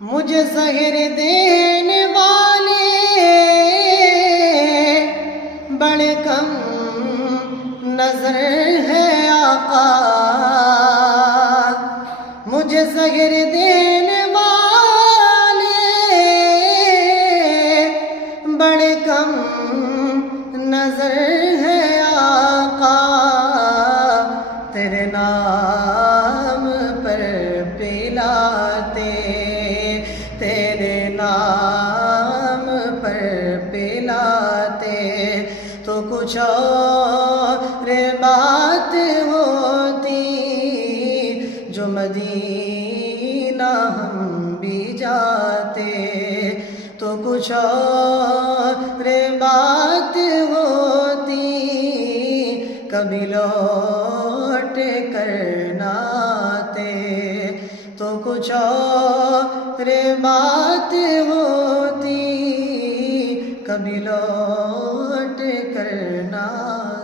مجھے زہر دینے والے بڑے کم نظر ہے آقا، مجھے زہر دینے والے بڑے کم نظر ہے آقا، تیرے نام پر پلاتے، تیرے نام پر پلاتے تو کچھ اور بات ہوتی، جو مدینہ ہم بھی جاتے تو کچھ اور بات ہوتی، کبھی لوٹ کر نہ آتے تو کچھ اور بات ہوتی، کبھی لوٹ کر نہ آتے۔